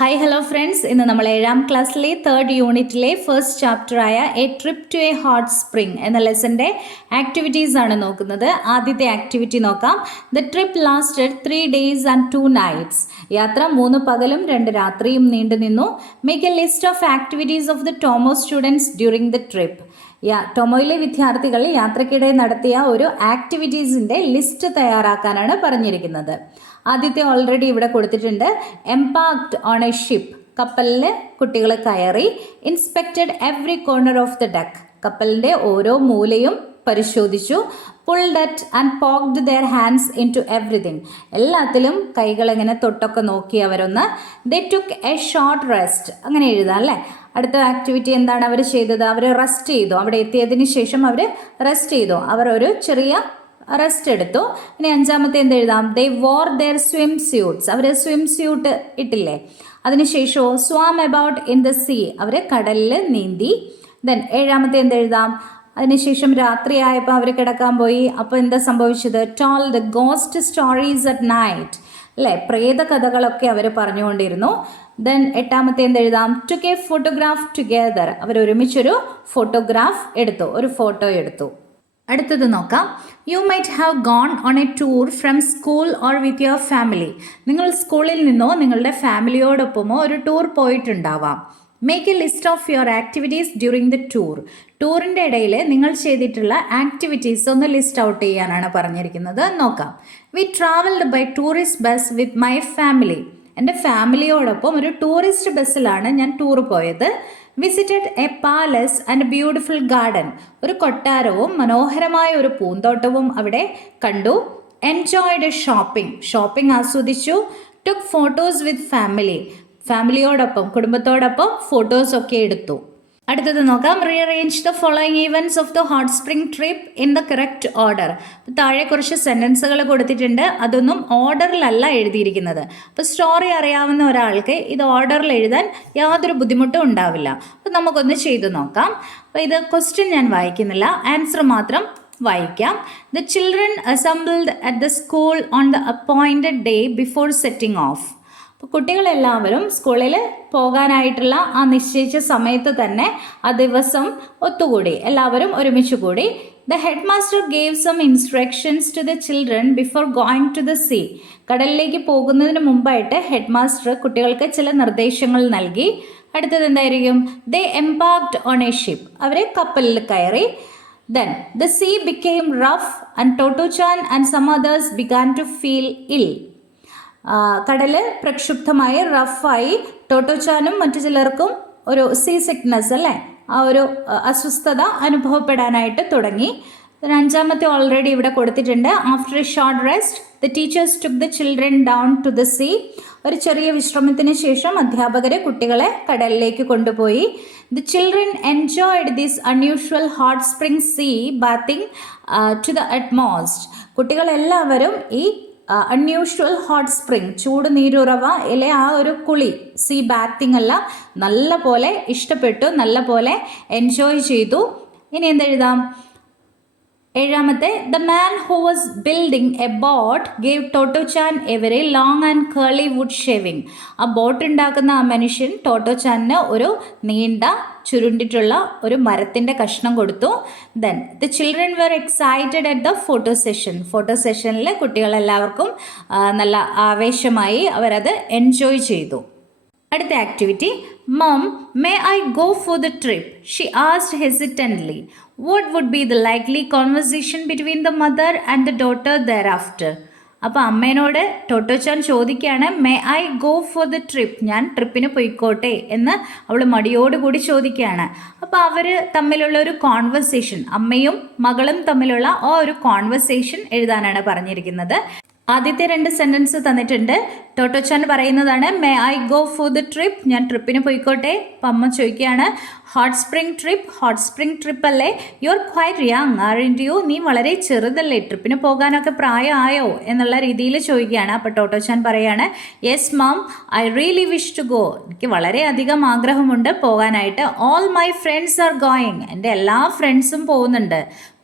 Hi hello friends, ഇന്ന് നമ്മൾ 7ാം ക്ലാസ്സിലെ 3rd യൂണിറ്റിലെ ഫസ്റ്റ് ചാപ്റ്ററായ a trip to a hot spring എന്ന ലെസൻ്റെ ആക്ടിവിറ്റീസ് ആണ് നോക്കുന്നത്. ആദ്യത്തെ ആക്ടിവിറ്റി നോക്കാം. The trip lasted 3 days and 2 nights. യാത്ര 3 പകലും 2 രാത്രിയും നീണ്ടു നിന്നു. Make a list of activities of the Tomo students during the trip. ടൊമോയിലെ വിദ്യാർത്ഥികൾ യാത്രക്കിടെ നടത്തിയ ഒരു ആക്ടിവിറ്റീസിൻ്റെ ലിസ്റ്റ് തയ്യാറാക്കാനാണ് പറഞ്ഞിരിക്കുന്നത്. ആദ്യത്തെ ഓൾറെഡി ഇവിടെ കൊടുത്തിട്ടുണ്ട്. എംപാക്ട് ഓൺ എ ഷിപ്പ്, കപ്പലിൽ കുട്ടികൾ കയറി. Inspected every corner of the deck, കപ്പലിൻ്റെ ഓരോ മൂലയും പരിശോധിച്ചു. Pulled at and poked their hands into everything, എല്ലാത്തിലും കൈകളിങ്ങനെ തൊട്ടൊക്കെ നോക്കി അവരൊന്ന്. They took a short rest, അങ്ങനെ എഴുതാം അല്ലേ. അടുത്ത ആക്ടിവിറ്റി എന്താണ് അവർ ചെയ്തത്? അവർ റെസ്റ്റ് ചെയ്തു. അവിടെ എത്തിയതിന് ശേഷം അവർ റെസ്റ്റ് ചെയ്തു. അവർ ഒരു ചെറിയ റെസ്റ്റ് എടുത്തു. ഇനി 5ാമത്തെ എന്ത് എഴുതാം? They wore their swim suits, അവർ സ്വിം സ്യൂട്ട് ഇട്ടില്ലേ. അതിനുശേഷവും swam about in the sea, അവർ കടലിൽ നീന്തി. ദെൻ 7ാമത്തെ എന്ത് എഴുതാം? അതിനുശേഷം രാത്രിയായപ്പോൾ അവർ കിടക്കാൻ പോയി. അപ്പോൾ എന്താ സംഭവിച്ചത്? Told the ghost stories at night, അല്ലേ, പ്രേത കഥകളൊക്കെ അവർ പറഞ്ഞുകൊണ്ടിരുന്നു. ദെൻ 8ാമത്തെ എന്ത് എഴുതാം? ടുക്ക് എ ഫോട്ടോഗ്രാഫ് ടുഗെദർ, അവർ ഒരുമിച്ചൊരു ഫോട്ടോഗ്രാഫ് എടുത്തു, ഒരു ഫോട്ടോ എടുത്തു. അടുത്തത് നോക്കാം. You might have gone on a tour from school or with your family. നിങ്ങൾ സ്കൂളിൽ നിന്നോ നിങ്ങളുടെ ഫാമിലിയോടൊപ്പമോ ഒരു ടൂർ പോയിട്ടുണ്ടാവാം. Make a list of your activities during the tour. ടൂറിൻ്റെ ഇടയിൽ നിങ്ങൾ ചെയ്തിട്ടുള്ള ആക്ടിവിറ്റീസ് ഒന്ന് ലിസ്റ്റ് ഔട്ട് ചെയ്യാനാണ് പറഞ്ഞിരിക്കുന്നത്. നോക്കാം. We travelled by tourist bus with my family. എൻ്റെ ഫാമിലിയോടൊപ്പം ഒരു ടൂറിസ്റ്റ് ബസ്സിലാണ് ഞാൻ ടൂർ പോയത്. Visited a palace and beautiful garden, ഒരു കൊട്ടാരവും മനോഹരമായ ഒരു പൂന്തോട്ടവും അവിടെ കണ്ടു. എൻജോയ്ഡ് ഷോപ്പിംഗ് ആസ്വദിച്ചു. ടുക്ക് ഫോട്ടോസ് വിത്ത് ഫാമിലി, ഫാമിലിയോടൊപ്പം കുടുംബത്തോടൊപ്പം ഫോട്ടോസൊക്കെ എടുത്തു. അടുത്തത് നോക്കാം. Rearrange the following events of the hot spring trip in the correct order. താഴെ കുറച്ച് സെൻറ്റൻസുകൾ കൊടുത്തിട്ടുണ്ട്. അതൊന്നും ഓർഡറിലല്ല എഴുതിയിരിക്കുന്നത്. അപ്പോൾ സ്റ്റോറി അറിയാവുന്ന ഒരാൾക്ക് ഇത് ഓർഡറിൽ എഴുതാൻ യാതൊരു ബുദ്ധിമുട്ടും ഉണ്ടാവില്ല. അപ്പോൾ നമുക്കൊന്ന് ചെയ്തു നോക്കാം. അപ്പോൾ ഇത് ക്വസ്റ്റ്യൻ ഞാൻ വായിക്കുന്നില്ല, ആൻസർ മാത്രം വായിക്കാം. The children assembled at the school on the appointed day before setting of. അപ്പോൾ കുട്ടികളെല്ലാവരും സ്കൂളിൽ പോകാനായിട്ടുള്ള ആ നിശ്ചയിച്ച സമയത്ത് തന്നെ ആ ദിവസം ഒത്തുകൂടി, എല്ലാവരും ഒരുമിച്ച് കൂടി. The head master gave some instructions to the children before going to the sea. കടലിലേക്ക് പോകുന്നതിന് മുമ്പായിട്ട് ഹെഡ് മാസ്റ്റർ കുട്ടികൾക്ക് ചില നിർദ്ദേശങ്ങൾ നൽകി. അടുത്തത് എന്തായിരിക്കും? They embarked on a ship, അവർ കപ്പലിൽ കയറി. Then the sea became rough and Totto-chan and some others began to feel ill. കടല് പ്രക്ഷുബ്ധമായി റഫായി. ടോട്ടോചാനും മറ്റു ചിലർക്കും ഒരു സീ സിക്നസ്, അല്ലേ, ആ ഒരു അസ്വസ്ഥത അനുഭവപ്പെടാനായിട്ട് തുടങ്ങി. 5ാമത്തെ ഓൾറെഡി ഇവിടെ കൊടുത്തിട്ടുണ്ട്. After a short rest the teachers took the children down to the sea. ഒരു ചെറിയ വിശ്രമത്തിന് ശേഷം അധ്യാപകർ കുട്ടികളെ കടലിലേക്ക് കൊണ്ടുപോയി. The children enjoyed this unusual hot spring sea bathing to the utmost. കുട്ടികളെല്ലാവരും ഈ അൺയൂഷ്വൽ ഹോട്ട് സ്പ്രിംഗ്, ചൂട് നീരുറവ ഇലെ ആ ഒരു കുളി, സീ ബാത്തിങ് അല്ല, നല്ല പോലെ ഇഷ്ടപ്പെട്ടു, നല്ല പോലെ എൻജോയ് ചെയ്തു. ഇനി എന്തെഴുതാം? 7ാമത്തെ the man who was building a boat gave Totto-chan a very long and curly wood shaving. ആ ബോട്ട് ഉണ്ടാക്കുന്ന ആ മനുഷ്യൻ ടോട്ടോചാനിന് ഒരു നീണ്ട ചുരുണ്ടിട്ടുള്ള ഒരു മരത്തിൻ്റെ കഷ്ണം കൊടുത്തു. Then the children were excited at the photo session. Photo സെഷനിൽ കുട്ടികളെല്ലാവർക്കും നല്ല ആവേശമായി, അവരത് എൻജോയ് ചെയ്തു. അടുത്ത activity. Hmm, may I go for the trip? She asked hesitantly. What would be the likely conversation between the mother and the daughter thereafter. അപ്പോൾ അമ്മേനോട് Totto-chan ചോദിക്കുകയാണ്, may I go for the trip, ഞാൻ ട്രിപ്പിന് പോയിക്കോട്ടെ എന്ന് അവൾ മടിയോടുകൂടി ചോദിക്കുകയാണ്. അപ്പോൾ അവർ തമ്മിലുള്ള ഒരു കോൺവെർസേഷൻ, അമ്മയും മകളും തമ്മിലുള്ള ആ ഒരു കോൺവെർസേഷൻ എഴുതാനാണ് പറഞ്ഞിരിക്കുന്നത്. ആദ്യത്തെ 2 സെൻറ്റൻസ് തന്നിട്ടുണ്ട്. ടോട്ടോചാൻ പറയുന്നതാണ് may I go for the trip, ഞാൻ ട്രിപ്പിന് പോയിക്കോട്ടെ. അപ്പം അമ്മ ചോദിക്കുകയാണ് ഹോട്ട് സ്പ്രിംഗ് ട്രിപ്പ് അല്ലേ? You are quite young aren't you? നീ വളരെ ചെറുതല്ലേ, ട്രിപ്പിന് പോകാനൊക്കെ പ്രായമായോ എന്നുള്ള രീതിയിൽ ചോദിക്കുകയാണ്. അപ്പോൾ ടോട്ടോച്ചാൻ പറയാണ്, yes ma'am, I really wish to go. എനിക്ക് വളരെയധികം ആഗ്രഹമുണ്ട് പോകാനായിട്ട്. All my friends are going. എൻ്റെ എല്ലാ ഫ്രണ്ട്സും പോകുന്നുണ്ട്.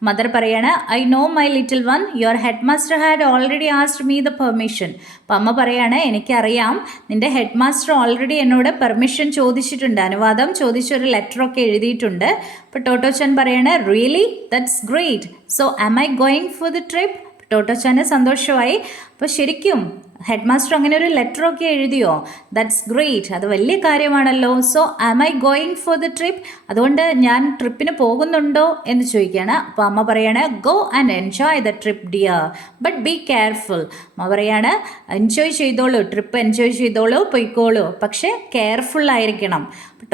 മദർ പറയാണ്, I know my little one, your head master had already asked me the permission. അപ്പം അമ്മ പറയാണ്, എനിക്കറിയാം, നിൻ്റെ ഹെഡ് മാസ്റ്റർ ഓൾറെഡി എന്നോട് പെർമിഷൻ ചോദിച്ചിട്ടുണ്ട്, അനുവാദം ചോദിച്ചൊരു ലെറ്ററൊക്കെ എഴുതിയിട്ടുണ്ട്. അപ്പോൾ ടോട്ടോച്ചാൻ പറയാണ്, really, that's great, so am I going for the trip? ടോട്ടോച്ചാന് സന്തോഷമായി. അപ്പോൾ ശരിക്കും ഹെഡ് മാസ്റ്റർ അങ്ങനെ ഒരു ലെറ്ററൊക്കെ എഴുതിയോ? ദാറ്റ്സ് ഗ്രേറ്റ്, അത് വലിയ കാര്യമാണല്ലോ. So am I going for the trip? അതുകൊണ്ട് ഞാൻ ട്രിപ്പിന് പോകുന്നുണ്ടോ എന്ന് ചോദിക്കുകയാണ്. അപ്പോൾ അമ്മ പറയാണ്, go and enjoy the trip dear, but be careful. അമ്മ പറയാണ്, എൻജോയ് ചെയ്തോളൂ, ട്രിപ്പ് എൻജോയ് ചെയ്തോളൂ, പൊയ്ക്കോളൂ, പക്ഷേ കെയർഫുൾ ആയിരിക്കണം.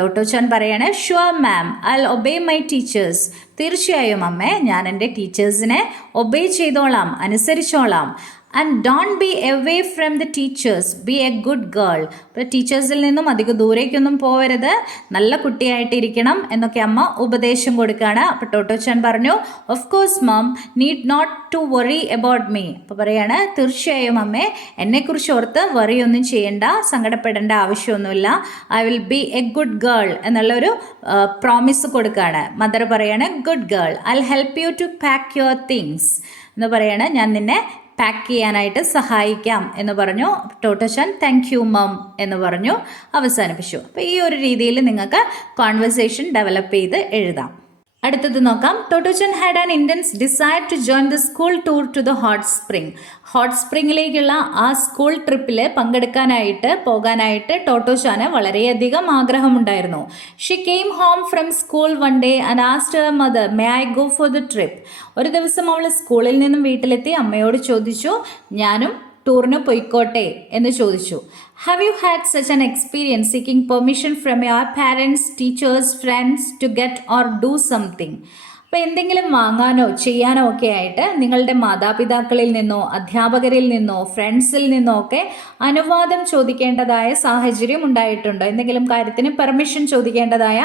ടോട്ടോച്ചാൻ പറയാണ്, sure ma'am, I obey my teachers. തീർച്ചയായും അമ്മേ, ഞാൻ എൻ്റെ ടീച്ചേഴ്സിനെ ഒബേ ചെയ്തോളാം, അനുസരിച്ചോളാം. And don't be away from the teachers, be a good girl. അപ്പോൾ ടീച്ചേഴ്സിൽ നിന്നും അധികം ദൂരേക്കൊന്നും പോകരുത്, നല്ല കുട്ടിയായിട്ടിരിക്കണം എന്നൊക്കെ അമ്മ ഉപദേശം കൊടുക്കുകയാണ്. അപ്പോൾ ടോട്ടോച്ചാൻ പറഞ്ഞു, of course ma'am, need not to worry about me. അപ്പോൾ പറയാണ്, തീർച്ചയായും അമ്മേ, എന്നെക്കുറിച്ച് ഓർത്ത് വറി ഒന്നും ചെയ്യേണ്ട, സങ്കടപ്പെടേണ്ട ആവശ്യമൊന്നുമില്ല. I will be a good girl എന്നുള്ളൊരു പ്രോമിസ് കൊടുക്കുകയാണ്. മദർ പറയാണ്, good girl, I help you to pack your things എന്ന് പറയാണ്, ഞാൻ നിന്നെ പാക്ക് ചെയ്യാനായിട്ട് സഹായിക്കാം എന്ന് പറഞ്ഞു. ടോട്ടോച്ചാൻ താങ്ക് യു മം എന്ന് പറഞ്ഞു അവസാനിപ്പിച്ചു. അപ്പോൾ ഈ ഒരു രീതിയിൽ നിങ്ങൾക്ക് കോൺവെർസേഷൻ ഡെവലപ്പ് ചെയ്ത് എഴുതാം. അടുത്തത് നോക്കാം. Totto-chan had an intense desire to join the school tour to the hot spring. Hot സ്പ്രിങ്ങിലേക്കുള്ള ആ സ്കൂൾ ട്രിപ്പിൽ പോകാനായിട്ട് ടോട്ടോച്ചാന് വളരെയധികം ആഗ്രഹമുണ്ടായിരുന്നു. She came home from school one day and asked her mother, may I go for the trip. ഒരു ദിവസം അവൾ സ്കൂളിൽ നിന്നും വീട്ടിലെത്തി അമ്മയോട് ചോദിച്ചു, ഞാനും ടൂറിന് പോയിക്കോട്ടെ എന്ന് ചോദിച്ചു. Have you had such an experience seeking permission from your parents, teachers, friends to get or do something? അപ്പോൾ എന്തെങ്കിലും വാങ്ങാനോ ചെയ്യാനോ ഒക്കെ ആയിട്ട് നിങ്ങളുടെ മാതാപിതാക്കളിൽ നിന്നോ അധ്യാപകരിൽ നിന്നോ ഫ്രണ്ട്സിൽ നിന്നോ ഒക്കെ അനുവാദം ചോദിക്കേണ്ടതായ സാഹചര്യം ഉണ്ടായിട്ടുണ്ടോ? എന്തെങ്കിലും കാര്യത്തിന് പെർമിഷൻ ചോദിക്കേണ്ടതായ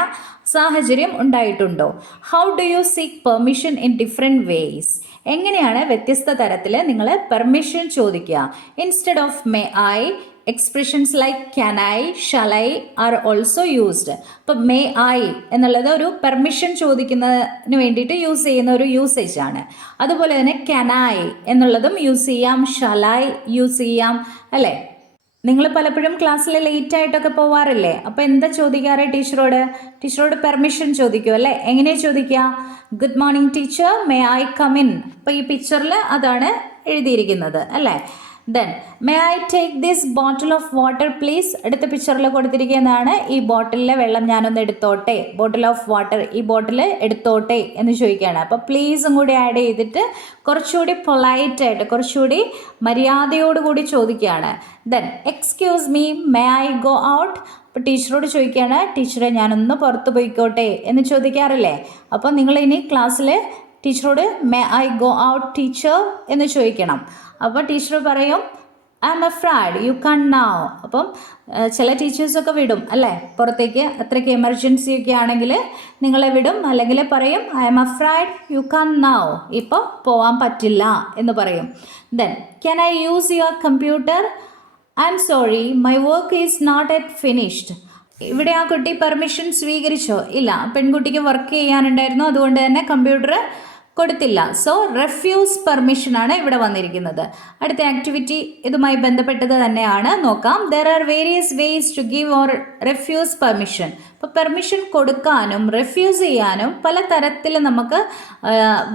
സാഹചര്യം ഉണ്ടായിട്ടുണ്ടോ? How do you seek permission in different ways? എങ്ങനെയാണ് വ്യത്യസ്ത തരത്തിൽ നിങ്ങൾ പെർമിഷൻ ചോദിക്കുക? Instead of may I, expressions like can I, shall I are also used. അപ്പം മേ ഐ എന്നുള്ളത് ഒരു പെർമിഷൻ ചോദിക്കുന്നതിന് വേണ്ടിയിട്ട് യൂസ് ചെയ്യുന്ന ഒരു യൂസേജ് ആണ്. അതുപോലെ തന്നെ ക്യാൻ ഐ എന്നുള്ളതും യൂസ് ചെയ്യാം, ഷാൽ ഐ യൂസ് ചെയ്യാം, അല്ലേ? നിങ്ങൾ പലപ്പോഴും ക്ലാസ്സിൽ ലേറ്റ് ആയിട്ടൊക്കെ പോവാറില്ലേ? അപ്പോൾ എന്താ ചോദിക്കാറ് ടീച്ചറോട് പെർമിഷൻ ചോദിക്കും അല്ലേ? എങ്ങനെയാണ് ചോദിക്കുക? Good morning teacher, may I come in. അപ്പോൾ ഈ പിക്ചറിൽ അതാണ് എഴുതിയിരിക്കുന്നത് അല്ലേ? Then may I take this bottle of water please. അടുത്ത പിക്ചറിൽ കൊടുത്തിരിക്കുന്നതാണ്, ഈ ബോട്ടിലിലെ വെള്ളം ഞാനൊന്ന് എടുത്തോട്ടെ, ബോട്ടിൽ ഓഫ് വാട്ടർ, ഈ ബോട്ടിൽ എടുത്തോട്ടെ എന്ന് ചോദിക്കുകയാണ്. അപ്പോൾ പ്ലീസും കൂടി ആഡ് ചെയ്തിട്ട് കുറച്ചുകൂടി പൊളൈറ്റായിട്ട്, കുറച്ചുകൂടി മര്യാദയോടുകൂടി ചോദിക്കുകയാണ്. Then excuse me, may I go out. അപ്പോൾ ടീച്ചറോട് ചോദിക്കുകയാണ്, ടീച്ചറെ ഞാനൊന്ന് പുറത്ത് പോയിക്കോട്ടെ എന്ന് ചോദിക്കാറില്ലേ? അപ്പോൾ നിങ്ങൾ ഇനി ക്ലാസ്സിൽ ടീച്ചറോട് may I go out teacher എന്ന് ചോദിക്കണം. അപ്പോൾ ടീച്ചർ പറയും, I'm afraid you can now. അപ്പം ചില ടീച്ചേഴ്സൊക്കെ വിടും അല്ലേ പുറത്തേക്ക്, അത്രയ്ക്ക് എമർജൻസി ഒക്കെ ആണെങ്കിൽ നിങ്ങളെ വിടും, അല്ലെങ്കിൽ പറയും I'm afraid you can now, ഇപ്പോൾ പോകാൻ പറ്റില്ല എന്ന് പറയും. Then can I use your computer? I'm sorry my work is not yet finished. ഇവിടെ ആ കുട്ടി പെർമിഷൻ സ്വീകരിച്ചോ? ഇല്ല, പെൺകുട്ടിക്ക് വർക്ക് ചെയ്യാനുണ്ടായിരുന്നു, അതുകൊണ്ട് തന്നെ കമ്പ്യൂട്ടർ കൊടുത്തില്ല. സോ റെഫ്യൂസ് പെർമിഷനാണ് ഇവിടെ വന്നിരിക്കുന്നത്. അടുത്ത ആക്ടിവിറ്റി ഇതുമായി ബന്ധപ്പെട്ടത് തന്നെയാണ്, നോക്കാം. There are various ways to give or refuse permission. അപ്പോൾ പെർമിഷൻ കൊടുക്കാനും റെഫ്യൂസ് ചെയ്യാനും പല തരത്തിൽ നമുക്ക്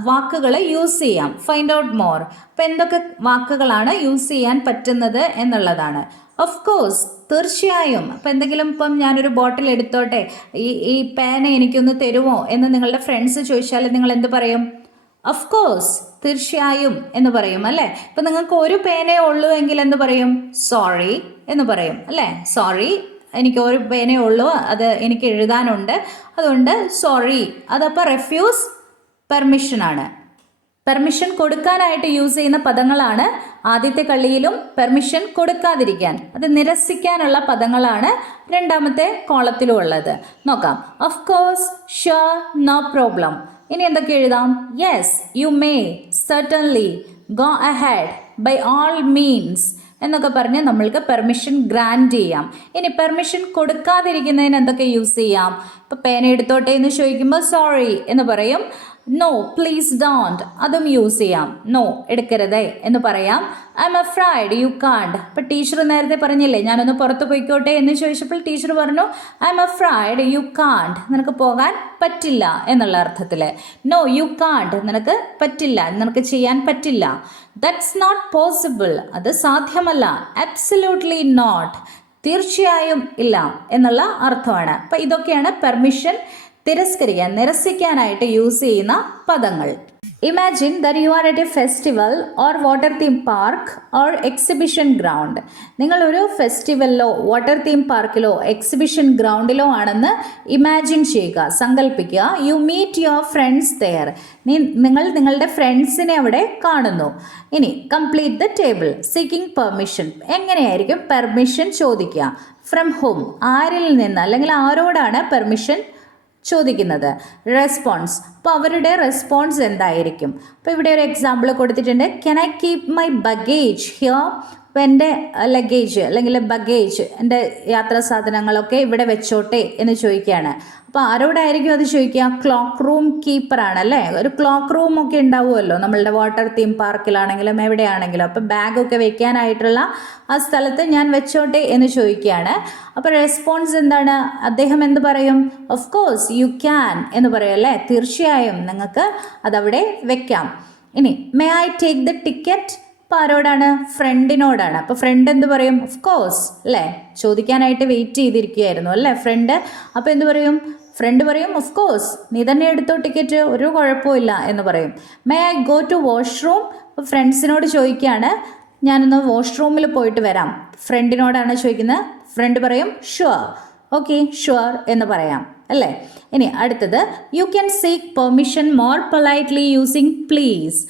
വാക്കുകൾ യൂസ് ചെയ്യാം. Find out more. അപ്പോൾ എന്തൊക്കെ വാക്കുകളാണ് യൂസ് ചെയ്യാൻ പറ്റുന്നത് എന്നുള്ളതാണ്. ഓഫ് കോഴ്സ്, തീർച്ചയായും. അപ്പോൾ എന്തെങ്കിലും ഇപ്പം ഞാനൊരു ബോട്ടിൽ എടുത്തോട്ടെ, ഈ പേന എനിക്കൊന്ന് തരുമോ എന്ന് നിങ്ങളുടെ ഫ്രണ്ട്സ് ചോദിച്ചാൽ നിങ്ങൾ എന്ത് പറയും? ഓഫ് കോഴ്സ്, തീർച്ചയായും എന്ന് പറയും അല്ലേ? ഇപ്പം നിങ്ങൾക്ക് ഒരു പേനയേ ഉള്ളൂ എങ്കിൽ എന്ത് പറയും? സോറി എന്ന് പറയും അല്ലേ? സോറി, എനിക്ക് ഒരു പേനയേ ഉള്ളൂ, അത് എനിക്ക് എഴുതാനുണ്ട്, അതുകൊണ്ട് സോറി. അതപ്പോൾ റെഫ്യൂസ് പെർമിഷനാണ്. പെർമിഷൻ കൊടുക്കാനായിട്ട് യൂസ് ചെയ്യുന്ന പദങ്ങളാണ് ആദ്യത്തെ കള്ളിയിലും പെർമിഷൻ കൊടുക്കാതിരിക്കാൻ, അത് നിരസിക്കാനുള്ള പദങ്ങളാണ് രണ്ടാമത്തെ കോളത്തിലും ഉള്ളത്. നോക്കാം. Of course, sure, no problem. ഇനി എന്തൊക്കെ എഴുതാം? Yes, you may, certainly, go ahead, by all means എന്നൊക്കെ പറഞ്ഞ് നമ്മൾക്ക് പെർമിഷൻ ഗ്രാൻഡ് ചെയ്യാം. ഇനി പെർമിഷൻ കൊടുക്കാതിരിക്കുന്നതിന് എന്തൊക്കെ യൂസ് ചെയ്യാം? ഇപ്പോൾ പേന എടുത്തോട്ടെ എന്ന് ചോദിക്കുമ്പോൾ സോറി എന്ന് പറയും. നോ പ്ലീസ് ഡോണ്ട്, അതും യൂസ് ചെയ്യാം. നോ എടുക്കരുതേ എന്ന് പറയാം. ഐ എം അഫ്രൈഡ് യു കാണ്ട്. ഇപ്പം ടീച്ചർ നേരത്തെ പറഞ്ഞില്ലേ ഞാനൊന്ന് പുറത്ത് പോയിക്കോട്ടെ എന്ന് ചോദിച്ചപ്പോൾ ടീച്ചർ പറഞ്ഞു ഐ എം അഫ്രൈഡ് യു കാണ്ട്, നിനക്ക് പോകാൻ പറ്റില്ല എന്നുള്ള അർത്ഥത്തിൽ. നോ യു കാണ്ട്, നിനക്ക് പറ്റില്ല, നിനക്ക് ചെയ്യാൻ പറ്റില്ല. ദാറ്റ്സ് നോട്ട് പോസിബിൾ, അത് സാധ്യമല്ല. അബ്സല്യൂട്ട്ലി നോട്ട്, തീർച്ചയായും ഇല്ല എന്നുള്ള അർത്ഥമാണ്. അപ്പം ഇതൊക്കെയാണ് പെർമിഷൻ തിരസ്കരിക്കാൻ, നിരസിക്കാനായിട്ട് യൂസ് ചെയ്യുന്ന പദങ്ങൾ. Imagine that you are at a festival or water theme park or exhibition ground. നിങ്ങളൊരു ഫെസ്റ്റിവലിലോ വാട്ടർ തീം പാർക്കിലോ എക്സിബിഷൻ ഗ്രൗണ്ടിലോ ആണെന്ന് ഇമാജിൻ ചെയ്യുക, സങ്കല്പിക്കുക. You meet your friends there. നിങ്ങൾ നിങ്ങളുടെ ഫ്രണ്ട്സിനെ അവിടെ കാണുന്നു. ഇനി complete the table, seeking permission. എങ്ങനെയായിരിക്കും പെർമിഷൻ ചോദിക്കുക? ഫ്രം ഹോം, ആരിൽ നിന്ന് അല്ലെങ്കിൽ ആരോടാണ് പെർമിഷൻ ചോദിക്കുന്നത്? റെസ്പോൺസ്, അപ്പോൾ അവരുടെ റെസ്പോൺസ് എന്തായിരിക്കും? അപ്പോൾ ഇവിടെ ഒരു എക്സാമ്പിൾ കൊടുത്തിട്ടുണ്ട്. Can I keep my baggage here? അപ്പോൾ എൻ്റെ ലഗേജ് അല്ലെങ്കിൽ ബഗേജ്, എൻ്റെ യാത്രാ സാധനങ്ങളൊക്കെ ഇവിടെ വെച്ചോട്ടെ എന്ന് ചോദിക്കുകയാണ്. അപ്പോൾ ആരോടായിരിക്കും അത് ചോദിക്കുക? ക്ലോക്ക് റൂം കീപ്പറാണല്ലേ. ഒരു ക്ലോക്ക് റൂം ഒക്കെ ഉണ്ടാവുമല്ലോ നമ്മളുടെ വാട്ടർ തീം പാർക്കിലാണെങ്കിലും എവിടെയാണെങ്കിലും. അപ്പോൾ ബാഗൊക്കെ വെക്കാനായിട്ടുള്ള ആ സ്ഥലത്ത് ഞാൻ വെച്ചോട്ടെ എന്ന് ചോദിക്കുകയാണ്. അപ്പോൾ റെസ്പോൺസ് എന്താണ്? അദ്ദേഹം എന്ത് പറയും? ഓഫ് കോഴ്സ് യു ക്യാൻ എന്ന് പറയും അല്ലേ. തീർച്ചയായും നിങ്ങൾക്ക് അതവിടെ വെക്കാം. ഇനി may I take the ticket? അപ്പോൾ ആരോടാണ്? ഫ്രണ്ടിനോടാണ്. അപ്പോൾ ഫ്രണ്ട് എന്ത് പറയും? ഓഫ് കോഴ്സ് അല്ലേ, ചോദിക്കാനായിട്ട് വെയിറ്റ് ചെയ്തിരിക്കുകയായിരുന്നു അല്ലേ ഫ്രണ്ട്. അപ്പോൾ എന്ത് പറയും? ഫ്രണ്ട് പറയും ഓഫ് കോഴ്സ്, നീ തന്നെ എടുത്തോ ടിക്കറ്റ്, ഒരു കുഴപ്പമില്ല എന്ന് പറയും. May I go to washroom? അപ്പോൾ ഫ്രണ്ട്സിനോട് ചോദിക്കുകയാണ് ഞാനൊന്ന് വാഷ്റൂമിൽ പോയിട്ട് വരാം. ഫ്രണ്ടിനോടാണ് ചോദിക്കുന്നത്. ഫ്രണ്ട് പറയും ഷുവർ, ഓക്കെ ഷുവർ എന്ന് പറയാം അല്ലേ. ഇനി അടുത്തത് you can seek permission more politely using please.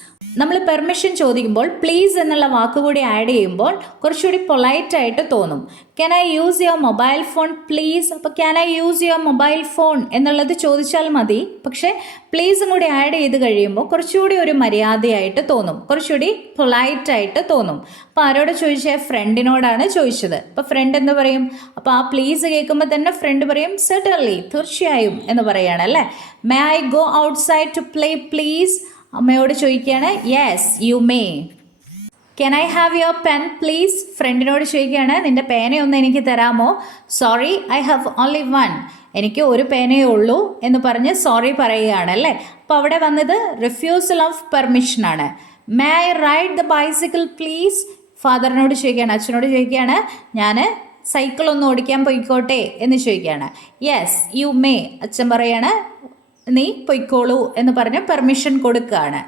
നമ്മൾ പെർമിഷൻ ചോദിക്കുമ്പോൾ പ്ലീസ് എന്നുള്ള വാക്കുകൂടി ആഡ് ചെയ്യുമ്പോൾ കുറച്ചുകൂടി പൊളൈറ്റായിട്ട് തോന്നും. Can I use your mobile phone please? അപ്പോൾ can I use your mobile phone എന്നുള്ളത് ചോദിച്ചാൽ മതി. പക്ഷേ പ്ലീസും കൂടി ആഡ് ചെയ്ത് കഴിയുമ്പോൾ കുറച്ചുകൂടി ഒരു മര്യാദയായിട്ട് തോന്നും, കുറച്ചുകൂടി പൊളൈറ്റായിട്ട് തോന്നും. അപ്പോൾ ആരോട് ചോദിച്ചേ? ഫ്രണ്ടിനോടാണ് ചോദിച്ചത്. അപ്പോൾ ഫ്രണ്ട് എന്ന് പറയും? അപ്പോൾ ആ പ്ലീസ് കേൾക്കുമ്പോൾ തന്നെ ഫ്രണ്ട് പറയും സെർട്ടൻലി, തീർച്ചയായും എന്ന് പറയുകയാണ് അല്ലേ. May I go outside to play please? അമ്മയോട് ചോദിക്കുകയാണ് yes you may. Can I have your pen please? ഫ്രണ്ടിനോട് ചോദിക്കുകയാണ് നിൻ്റെ പേനയൊന്ന് എനിക്ക് തരാമോ? Sorry I have only one, എനിക്ക് ഒരു പേനയേ ഉള്ളൂ എന്ന് പറഞ്ഞ് സോറി പറയുകയാണ് അല്ലേ. അപ്പോൾ അവിടെ വന്നത് റിഫ്യൂസൽ ഓഫ് പെർമിഷനാണ്. May I ride the bicycle please? ഫാദറിനോട് ചോദിക്കുകയാണ്, അച്ഛനോട് ചോദിക്കുകയാണ് ഞാൻ സൈക്കിൾ ഒന്ന് ഓടിക്കാൻ പോയിക്കോട്ടെ എന്ന് ചോദിക്കുകയാണ്. യെസ് യു മേ, അച്ഛൻ പറയാണ് നീ പൊയ്ക്കോളൂ എന്ന് പറഞ്ഞ് പെർമിഷൻ കൊടുക്കുകയാണ്.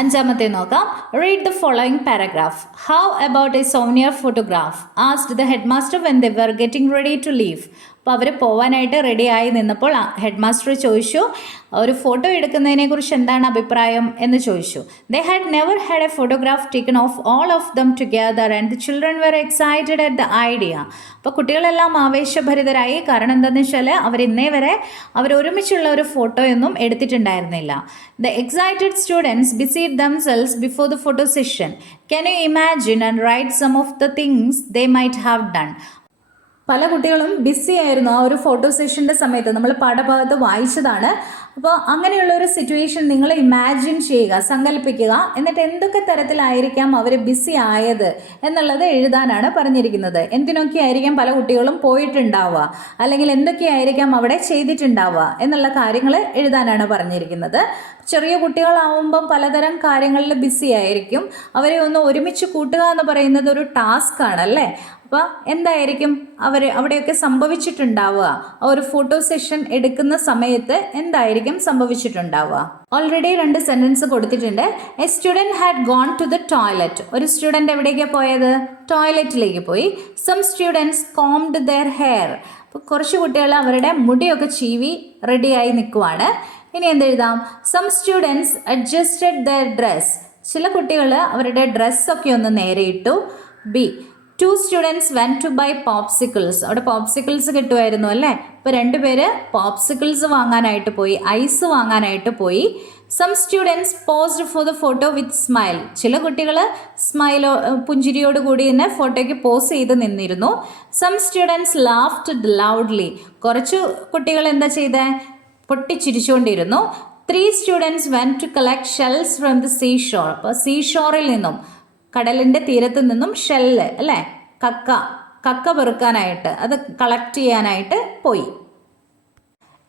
അഞ്ചാമത്തെ നോക്കാം. Read the following paragraph. How about a souvenir photograph asked the head master when they were getting ready to leave. അപ്പോൾ അവർ പോവാനായിട്ട് റെഡിയായി നിന്നപ്പോൾ ഹെഡ് മാസ്റ്റർ ചോദിച്ചു ഒരു ഫോട്ടോ എടുക്കുന്നതിനെക്കുറിച്ച് എന്താണ് അഭിപ്രായം എന്ന് ചോദിച്ചു. They had never had a photograph taken of all of them together and the children were excited at the idea. അപ്പോൾ കുട്ടികളെല്ലാം ആവേശഭരിതരായി. കാരണം എന്താണെന്ന് വെച്ചാൽ അവർ ഇന്നേ വരെ ഒരുമിച്ചുള്ള ഒരു ഫോട്ടോയൊന്നും എടുത്തിട്ടുണ്ടായിരുന്നില്ല. The excited students busied themselves before the photo session. Can you imagine and write some of the things they might have done. പല കുട്ടികളും ബിസി ആയിരുന്നു ആ ഒരു ഫോട്ടോ സെഷൻ്റെ സമയത്ത്. നമ്മൾ പാഠഭാഗത്ത് വായിച്ചതാണ്. അപ്പോൾ അങ്ങനെയുള്ള ഒരു സിറ്റുവേഷൻ നിങ്ങൾ ഇമാജിൻ ചെയ്യുക, സങ്കല്പിക്കുക. എന്നിട്ട് എന്തൊക്കെ തരത്തിലായിരിക്കാം അവർ ബിസി ആയത് എന്നുള്ളത് എഴുതാനാണ് പറഞ്ഞിരിക്കുന്നത്. എന്തിനൊക്കെ ആയിരിക്കാം പല കുട്ടികളും പോയിട്ടുണ്ടാവുക, അല്ലെങ്കിൽ എന്തൊക്കെയായിരിക്കാം അവിടെ ചെയ്തിട്ടുണ്ടാവുക എന്നുള്ള കാര്യങ്ങൾ എഴുതാനാണ് പറഞ്ഞിരിക്കുന്നത്. ചെറിയ കുട്ടികളാവുമ്പം പലതരം കാര്യങ്ങളിൽ ബിസി ആയിരിക്കും. അവരെ ഒന്ന് ഒരുമിച്ച് കൂട്ടുക എന്ന് പറയുന്നത് ഒരു ടാസ്ക് ആണ് അല്ലേ. അപ്പോൾ എന്തായിരിക്കും അവിടെയൊക്കെ സംഭവിച്ചിട്ടുണ്ടാവുക? ഒരു ഫോട്ടോ സെഷൻ എടുക്കുന്ന സമയത്ത് എന്തായിരിക്കും സംഭവിച്ചിട്ടുണ്ടാവുക? ഓൾറെഡി 2 സെൻറ്റൻസ് കൊടുത്തിട്ടുണ്ട്. A student had gone to the toilet. ഒരു സ്റ്റുഡൻറ്റ് എവിടേക്കാണ് പോയത്? ടോയ്ലറ്റിലേക്ക് പോയി. Some students combed their hair. അപ്പോൾ കുറച്ച് കുട്ടികൾ അവരുടെ മുടിയൊക്കെ ചീവി റെഡിയായി നിൽക്കുവാണ്. ഇനി എന്തെഴുതാം? Some students adjusted their dress. ചില കുട്ടികൾ അവരുടെ ഡ്രസ്സൊക്കെ ഒന്ന് നേരെ ഇട്ടു. B, 2 students went to buy popsicles. അവിടെ പോപ്സിക്കിൾസ് കിട്ടുമായിരുന്നു അല്ലേ? ഇപ്പോൾ 2 പേര് പോപ്സിക്കിൾസ് വാങ്ങാനായിട്ട് പോയി, ഐസ് വാങ്ങാനായിട്ട് പോയി. Some students posed for the photo with smile. ചില കുട്ടികൾ പുഞ്ചിരിയോടുകൂടി തന്നെ ഫോട്ടോയ്ക്ക് പോസ് ചെയ്ത് നിന്നിരുന്നു. Some students laughed loudly. കുറച്ച് കുട്ടികൾ എന്താ ചെയ്തേ? പൊട്ടിച്ചിരിച്ചുകൊണ്ടിരുന്നു. 3 students went to collect shells from the seashore. അപ്പോൾ സീഷോറിൽ നിന്നും, കടലിൻ്റെ തീരത്ത് നിന്നും ഷെല്ല് അല്ലേ, കക്ക പെറുക്കാനായിട്ട്, അത് കളക്ട് ചെയ്യാനായിട്ട് പോയി.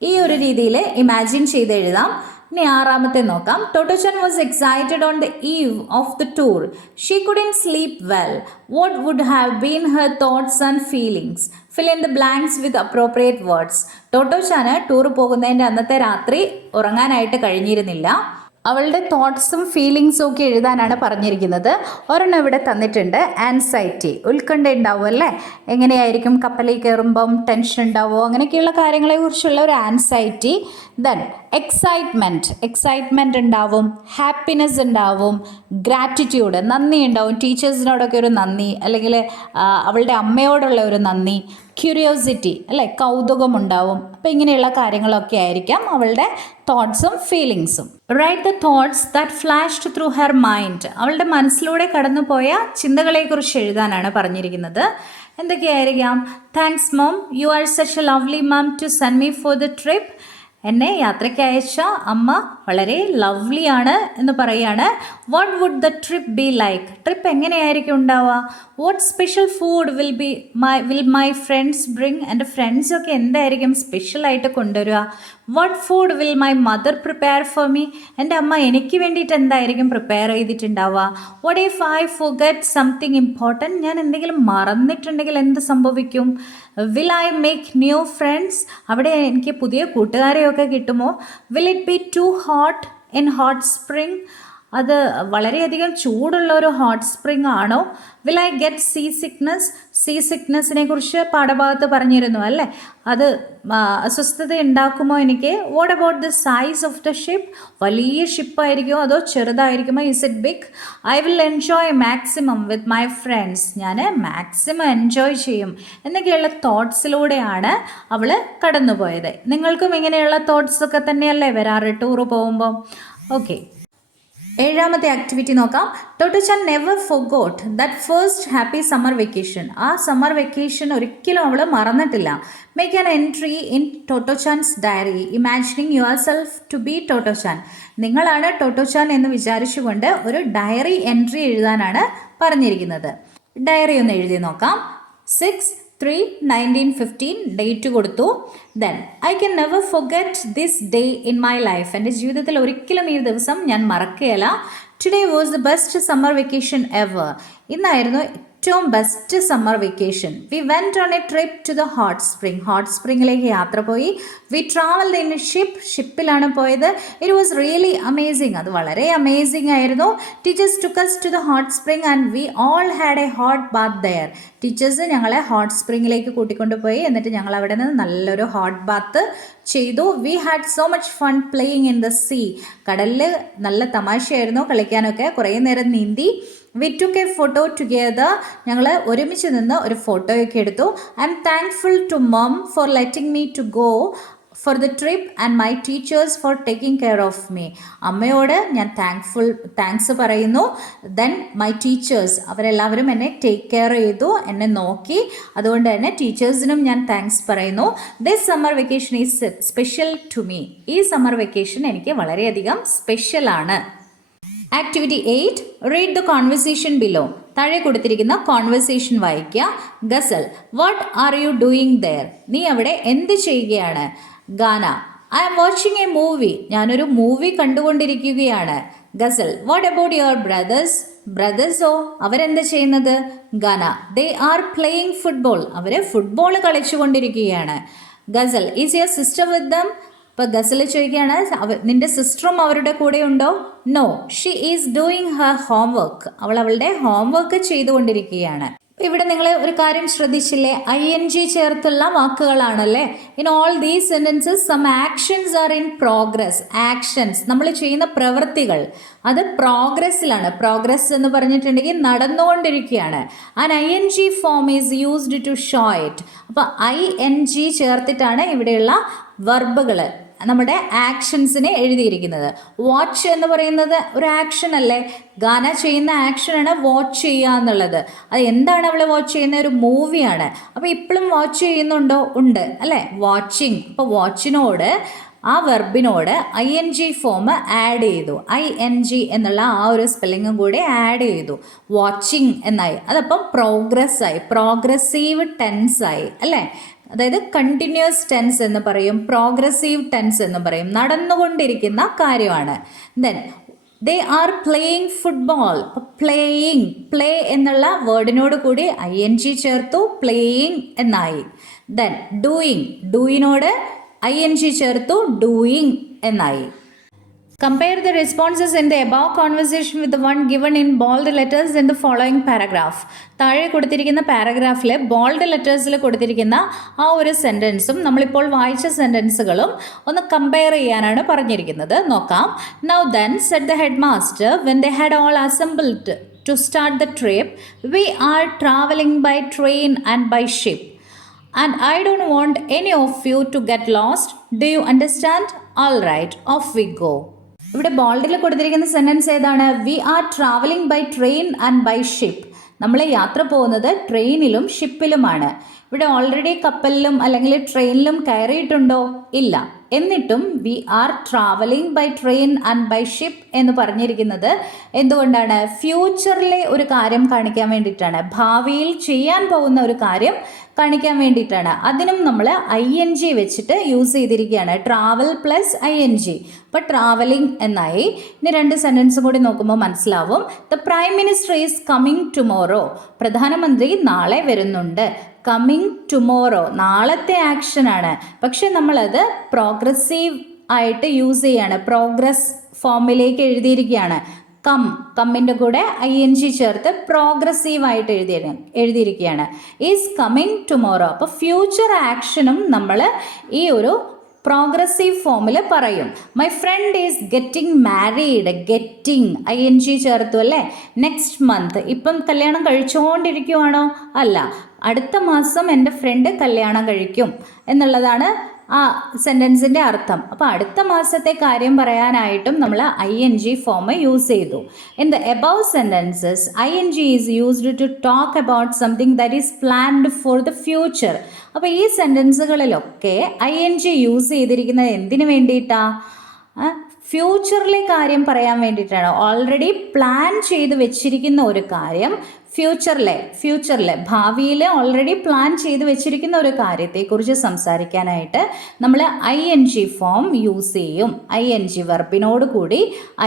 ഈ ഒരു രീതിയിൽ ഇമാജിൻ ചെയ്ത് എഴുതാം. ഇനി 6ാമത്തെ നോക്കാം. Totto-chan was excited on the eve of the tour. She couldn't sleep well. What would have been her thoughts and feelings? Fill in the blanks with appropriate words. ടോട്ടോചാന് ടൂർ പോകുന്നതിൻ്റെ അന്നത്തെ രാത്രി ഉറങ്ങാനായിട്ട് കഴിഞ്ഞിരുന്നില്ല. അവളുടെ തോട്ട്സും ഫീലിങ്സും ഒക്കെ എഴുതാനാണ് പറഞ്ഞിരിക്കുന്നത്. ഒരെണ്ണം ഇവിടെ തന്നിട്ടുണ്ട്. ആൻസൈറ്റി, ഉത്കണ്ഠ ഉണ്ടാവും അല്ലേ? എങ്ങനെയായിരിക്കും കപ്പലിൽ കയറുമ്പം ടെൻഷൻ ഉണ്ടാവുമോ, അങ്ങനെയൊക്കെയുള്ള കാര്യങ്ങളെക്കുറിച്ചുള്ള ഒരു ആൻസൈറ്റി. ദെൻ എക്സൈറ്റ്മെൻറ്റ് ഉണ്ടാവും, ഹാപ്പിനെസ് ഉണ്ടാവും, ഗ്രാറ്റിറ്റ്യൂഡ്, നന്ദി ഉണ്ടാവും, ടീച്ചേഴ്സിനോടൊക്കെ ഒരു നന്ദി, അല്ലെങ്കിൽ അവളുടെ അമ്മയോടുള്ള ഒരു നന്ദി, ക്യൂരിയോസിറ്റി അല്ലേ, കൗതുകമുണ്ടാവും. അപ്പോൾ ഇങ്ങനെയുള്ള കാര്യങ്ങളൊക്കെ ആയിരിക്കാം അവളുടെ തോട്ട്സും ഫീലിങ്സും. Write the thoughts that flashed through her mind. അവളുടെ മനസ്സിലൂടെ കടന്നുപോയ ചിന്തകളെക്കുറിച്ച് എഴുതാനാണ് പറഞ്ഞിരിക്കുന്നത്. എന്തൊക്കെയായിരിക്കാം? Thanks mom, you are such a lovely mom to send me for the trip. എന്നെ യാത്രയ്ക്ക് അയച്ച അമ്മ വളരെ ലവ്ലിയാണ് എന്ന് പറയാണ്. What would the trip be like? Trip എങ്ങനെയായിരിക്കും ഉണ്ടാവുക? What special food will my friends bring? എൻ്റെ ഫ്രണ്ട്സൊക്കെ എന്തായിരിക്കും സ്പെഷ്യലായിട്ട് കൊണ്ടുവരിക? What food will my mother prepare for me? എൻ്റെ അമ്മ എനിക്ക് വേണ്ടിയിട്ട് എന്തായിരിക്കും പ്രിപ്പയർ ചെയ്തിട്ടുണ്ടാവുക? What if I forget something important? ഞാൻ എന്തെങ്കിലും മറന്നിട്ടുണ്ടെങ്കിൽ എന്ത് സംഭവിക്കും? Will I make new friends? അവിടെ എനിക്ക് പുതിയ കൂട്ടുകാരെയൊക്കെ കിട്ടുമോ? Will it be too hot in hot spring? അത് വളരെയധികം ചൂടുള്ള ഒരു ഹോട്ട് സ്പ്രിങ് ആണോ? വിൽ ഐ ഗെറ്റ് സീ സിക്നെസ്സിനെ കുറിച്ച് പാഠഭാഗത്ത് പറഞ്ഞിരുന്നു അല്ലേ? അത് അസ്വസ്ഥത ഉണ്ടാക്കുമോ എനിക്ക്? What about the size of the ship? വലിയ ഷിപ്പായിരിക്കുമോ അതോ ചെറുതായിരിക്കുമോ? Is it big? I will enjoy maximum with my friends. ഞാൻ മാക്സിമം എൻജോയ് ചെയ്യും എന്നൊക്കെയുള്ള തോട്ട്സിലൂടെയാണ് അവൾ കടന്നുപോയത്. നിങ്ങൾക്കും ഇങ്ങനെയുള്ള തോട്ട്സൊക്കെ തന്നെയല്ലേ വരാറ് ടൂറ് പോകുമ്പോൾ? ഓക്കെ, 7ാമത്തെ ആക്ടിവിറ്റി നോക്കാം. Totto-chan never forgot that first happy summer vacation. ആ സമ്മർ വെക്കേഷൻ ഒരിക്കലും അവൾ മറന്നിട്ടില്ല. Make an entry in Totto-chan's diary imagining yourself to be Totto-chan. നിങ്ങളാണ് ടോട്ടോചാൻ എന്ന് വിചാരിച്ചുകൊണ്ട് ഒരു ഡയറി എൻട്രി എഴുതാനാണ് പറഞ്ഞിരിക്കുന്നത്. ഡയറി ഒന്ന് എഴുതി നോക്കാം. 6/3/1915 ഡേറ്റ് കൊടുത്തു. Then I can never forget this day in my life. എൻ്റെ ജീവിതത്തിൽ ഒരിക്കലും ഈ ദിവസം ഞാൻ മറക്കുകയില്ല. Today was the best summer vacation ever. ഇന്നായിരുന്നു ഏറ്റവും best summer vacation. We went on a trip to the hot spring. Hot സ്പ്രിങ്ങിലേക്ക് യാത്ര പോയി. വി ട്രാവൽഡ് ഇൻ എ ഷിപ്പിലാണ് പോയത്. It was really amazing. അത് വളരെ അമേസിങ് ആയിരുന്നു. Teachers took us to the hot spring and we all had a hot bath there. Teachers ഞങ്ങളെ hot സ്പ്രിങ്ങിലേക്ക് കൂട്ടിക്കൊണ്ടുപോയി. എന്നിട്ട് ഞങ്ങൾ അവിടെ നിന്ന് നല്ലൊരു ഹോട്ട് ബാത്ത് ചെയ്തു. We had so much fun playing in the sea. കടലിൽ നല്ല തമാശയായിരുന്നു കളിക്കാനൊക്കെ. കുറേ നേരം നീന്തി. We took a photo together. ഞങ്ങൾ ഒരുമിച്ച് നിന്ന് ഒരു ഫോട്ടോയൊക്കെ എടുത്തു. I'm thankful to mum for letting me to go for the trip and my teachers for taking care of me. അമ്മയോട് ഞാൻ താങ്ക്സ് പറയുന്നു. ദെൻ മൈ ടീച്ചേഴ്സ്, അവരെല്ലാവരും എന്നെ ടേക്ക് കെയർ ചെയ്തു, എന്നെ നോക്കി. അതുകൊണ്ട് തന്നെ ടീച്ചേഴ്സിനും ഞാൻ താങ്ക്സ് പറയുന്നു. This summer vacation is special to me. ഈ സമ്മർ വെക്കേഷൻ എനിക്ക് വളരെയധികം സ്പെഷ്യലാണ്. Activity 8, read the conversation below. താഴെ കൊടുത്തിരിക്കുന്ന കോൺവെർസേഷൻ വായിക്കുക. Ghazal, what are you doing there? നീ അവിടെ എന്ത് ചെയ്യുകയാണ്? Gana, I am watching a movie. ഞാനൊരു മൂവി കണ്ടുകൊണ്ടിരിക്കുകയാണ്. Ghazal, what about your brothers? ബ്രദേഴ്സോ, അവരെന്താ ചെയ്യുന്നത്? Gana, they are playing football. അവർ ഫുട്ബോൾ കളിച്ചുകൊണ്ടിരിക്കുകയാണ്. Ghazal, is your sister with them? ഇപ്പോൾ ഗസൽ ചോദിക്കുകയാണ്, നിന്റെ സിസ്റ്ററും അവരുടെ കൂടെ ഉണ്ടോ? No, she is doing her homework. അവൾ അവളുടെ ഹോംവർക്ക് ചെയ്തുകൊണ്ടിരിക്കുകയാണ്. ഇവിടെ നിങ്ങൾ ഒരു കാര്യം ശ്രദ്ധിച്ചില്ലേ, ING ചേർത്തുള്ള വാക്കുകളാണല്ലേ. In all these sentences some actions are in progress. Actions നമ്മൾ ചെയ്യുന്ന പ്രവൃത്തികൾ അത് പ്രോഗ്രസ്സിലാണ്. പ്രോഗ്രസ് എന്ന് പറഞ്ഞിട്ടുണ്ടെങ്കിൽ നടന്നുകൊണ്ടിരിക്കുകയാണ്. And ING form is used to show it. അപ്പോൾ ING ചേർത്തിട്ടാണ് ഇവിടെയുള്ള വെർബുകൾ നമ്മുടെ ആക്ഷൻസിനെ എഴുതിയിരിക്കുന്നത്. വാച്ച് എന്ന് പറയുന്നത് ഒരു ആക്ഷൻ അല്ലേ. ഗാന ചെയ്യുന്ന ആക്ഷനാണ് വാച്ച് ചെയ്യുക എന്നുള്ളത്. അത് എന്താണ് അവൾ വാച്ച് ചെയ്യുന്ന? ഒരു മൂവിയാണ്. അപ്പോൾ ഇപ്പോഴും വാച്ച് ചെയ്യുന്നുണ്ടോ? ഉണ്ട് അല്ലേ, വാച്ചിങ്. അപ്പോൾ വാച്ചിനോട് ആ വെർബിനോട് ING ഫോം ആഡ് ചെയ്തു. ING എന്നുള്ള ആ ഒരു സ്പെല്ലിങ്ങും കൂടി ആഡ് ചെയ്തു. വാച്ചിങ് എന്നായി. അതപ്പം പ്രോഗ്രസ് ആയി, പ്രോഗ്രസീവ് ടെൻസ് ആയി അല്ലേ. അതായത് കണ്ടിന്യൂസ് ടെൻസ് എന്ന് പറയും, പ്രോഗ്രസീവ് ടെൻസ് എന്ന് പറയും. നടന്നുകൊണ്ടിരിക്കുന്ന കാര്യമാണ്. Then they are playing football. Playing, play എന്നുള്ള വേർഡിനോട് കൂടി ING ചേർത്തു, പ്ലേയിങ് എന്നായി. ദെൻ ഡൂയിങ്, ഡൂയിനോട് ING ചേർത്തു, ഡൂയിങ് എന്നായി. Compare the responses in the above conversation with the one given in bold letters in the following paragraph. താഴെ കൊടുത്തിരിക്കുന്ന പാരഗ്രാഫിലെ bold ലെറ്റേഴ്സിൽ കൊടുത്തിരിക്കുന്ന ആ ഒരു സെൻറ്റൻസും നമ്മളിപ്പോൾ വായിച്ച സെൻറ്റൻസുകളും ഒന്ന് കമ്പയർ ചെയ്യാനാണ് പറഞ്ഞിരിക്കുന്നത്. നോക്കാം. Now then, said the headmaster when they had all assembled to start the trip, we are traveling by train and by ship. And I don't want any of you to get lost. Do you understand? All right, off we go. ഇവിടെ ബോൾഡിൽ കൊടുത്തിരിക്കുന്ന sentence ഏതാണ്? We are travelling by train and by ship. നമ്മൾ യാത്ര പോകുന്നത് ട്രെയിനിലും ഷിപ്പിലുമാണ്. ഇവിടെ already കപ്പലിലും അല്ലെങ്കിൽ ട്രെയിനിലും കയറിയിട്ടുണ്ടോ? ഇല്ല. എന്നിട്ടും we are travelling by train and by ship എന്ന് പറഞ്ഞിരിക്കുന്നത് എന്തുകൊണ്ടാണ്? ഫ്യൂച്ചറിലെ ഒരു കാര്യം കാണിക്കാൻ വേണ്ടിയിട്ടാണ്. ഭാവിയിൽ ചെയ്യാൻ പോകുന്ന ഒരു കാര്യം കാണിക്കാൻ വേണ്ടിയിട്ടാണ്. അതിനും നമ്മൾ ING വെച്ചിട്ട് യൂസ് ചെയ്തിരിക്കുകയാണ്. Travel plus ING. അപ്പോൾ ട്രാവലിംഗ് എന്നായി. ഇനി രണ്ട് സെൻറ്റൻസും കൂടി നോക്കുമ്പോൾ മനസ്സിലാവും. The prime minister is coming tomorrow. പ്രധാനമന്ത്രി നാളെ വരുന്നുണ്ട്. കമ്മിങ് ടുമോറോ നാളത്തെ ആക്ഷനാണ്. പക്ഷെ നമ്മളത് പ്രോഗ്രസീവ് ആയിട്ട് യൂസ് ചെയ്യാണ്. പ്രോഗ്രസ് ഫോമിലേക്ക് എഴുതിയിരിക്കുകയാണ്. കമ്മിൻ്റെ കൂടെ ING ചേർത്ത് പ്രോഗ്രസീവ് ആയിട്ട് എഴുതിയിരിക്കുകയാണ്. Is coming tomorrow. അപ്പോൾ ഫ്യൂച്ചർ ആക്ഷനും നമ്മൾ ഈ ഒരു പ്രോഗ്രസീവ് ഫോമിൽ പറയും. My friend is getting married. Getting ING ചേർത്തു അല്ലേ. നെക്സ്റ്റ് മന്ത്, ഇപ്പം കല്യാണം കഴിച്ചുകൊണ്ടിരിക്കുവാണോ? അല്ല, അടുത്ത മാസം എൻ്റെ ഫ്രണ്ട് കല്യാണം കഴിക്കും എന്നുള്ളതാണ് ആ സെൻറ്റൻസിൻ്റെ അർത്ഥം. അപ്പോൾ അടുത്ത മാസത്തെ കാര്യം പറയാനായിട്ടും നമ്മൾ ING ഫോം യൂസ് ചെയ്തു. In the above sentences ING is used to talk about something that is planned for the future. അപ്പോൾ ഈ സെൻറ്റൻസുകളിലൊക്കെ ING യൂസ് ചെയ്തിരിക്കുന്നത് എന്തിനു വേണ്ടിയിട്ടാണ്? ഫ്യൂച്ചറിലെ കാര്യം പറയാൻ വേണ്ടിയിട്ടാണ്. ഓൾറെഡി പ്ലാൻ ചെയ്ത് വെച്ചിരിക്കുന്ന ഒരു കാര്യം ഫ്യൂച്ചറിലെ ഭാവിയിൽ ഓൾറെഡി പ്ലാൻ ചെയ്ത് വെച്ചിരിക്കുന്ന ഒരു കാര്യത്തെക്കുറിച്ച് സംസാരിക്കാനായിട്ട് നമ്മൾ ING ഫോം യൂസ് ചെയ്യും. ING വെർബിനോട് കൂടി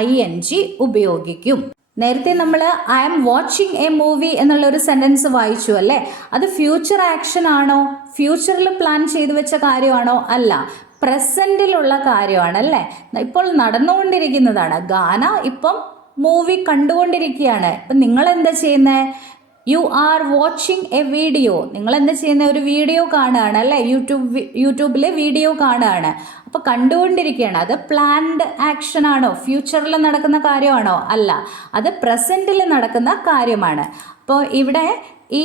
ING ഉപയോഗിക്കും. നേരത്തെ നമ്മൾ I am watching a movie എന്നുള്ളൊരു സെൻറ്റൻസ് വായിച്ചു അല്ലേ. അത് ഫ്യൂച്ചർ ആക്ഷൻ ആണോ? ഫ്യൂച്ചറിൽ പ്ലാൻ ചെയ്ത് വെച്ച കാര്യമാണോ? അല്ല, പ്രസൻറ്റിലുള്ള കാര്യമാണ് അല്ലേ. ഇപ്പോൾ നടന്നുകൊണ്ടിരിക്കുന്നതാണ്. ഗാന ഇപ്പം മൂവി കണ്ടുകൊണ്ടിരിക്കുകയാണ്. ഇപ്പം നിങ്ങൾ എന്താ ചെയ്യുന്നത്? You are watching A video. നിങ്ങൾ എന്താ ചെയ്യുന്നത്? ഒരു വീഡിയോ കാണുകയാണ് അല്ലേ. യൂട്യൂബിൽ വീഡിയോ കാണുകയാണ്. അപ്പോൾ കണ്ടുകൊണ്ടിരിക്കുകയാണ്. അത് പ്ലാൻഡ് ആക്ഷൻ ആണോ? ഫ്യൂച്ചറിൽ നടക്കുന്ന കാര്യമാണോ? അല്ല, അത് പ്രസൻറ്റിൽ നടക്കുന്ന കാര്യമാണ്. അപ്പോൾ ഇവിടെ ഈ